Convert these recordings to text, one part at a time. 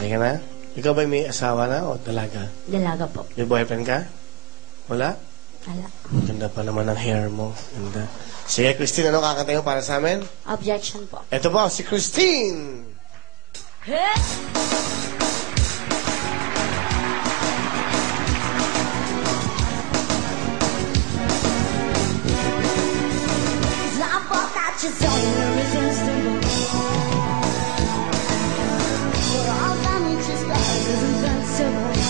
Okay ka na? Ikaw ba may asawa na o dalaga? Dalaga po. May boyfriend ka? Wala? Wala. Ganda pa naman ang hair mo. Ganda. Sige, Christine, ano kakanta mo para sa amin? Objection po. Ito po, si Christine! Hey! She's so irresistible. For all damage she's got is invincible.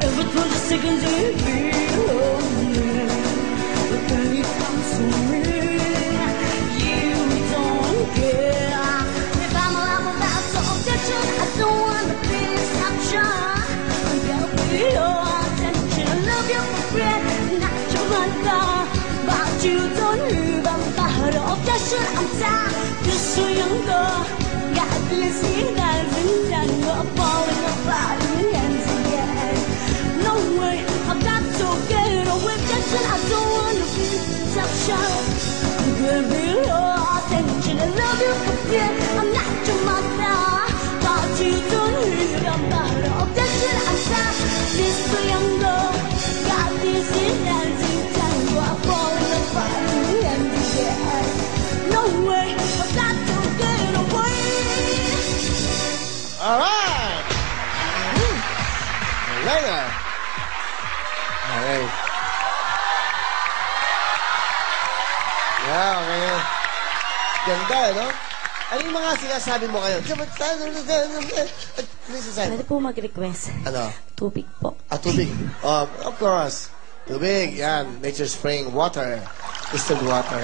Every 20 seconds you feel me, but when it comes to me, you don't care. If I'm alive without the objection, I don't want to be an exception. I'm gonna be your attention. I love you for free, not your mother. But you don't remember the objection. I'm tired, you're so younger. Got this in and you're falling apart in the hands again. No way, I've got to get away. Objection, I don't want to be exception. I'm gonna be your attention. I love you for free, I'm not your mother. But you don't remember the objection. I'm tired, you're so younger. Got this in and you're falling apart in the hands again. No way, I've got to get away. Alright! Elena! Okay. Yeah, okay. Ganda, no? Ano yung mga sinasabi mo kayo? Ano yung sinasabi? Pwede po mag-request. Ano? Tubig po. Tubig. Of course. Tubig. Yan. Nature spring water. Distilled water.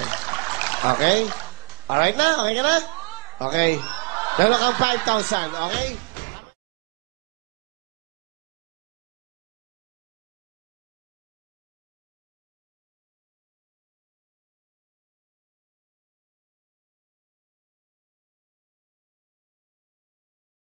Okay? Alright na? Okay ka na? Okay. Meron kang 5,000. Okay?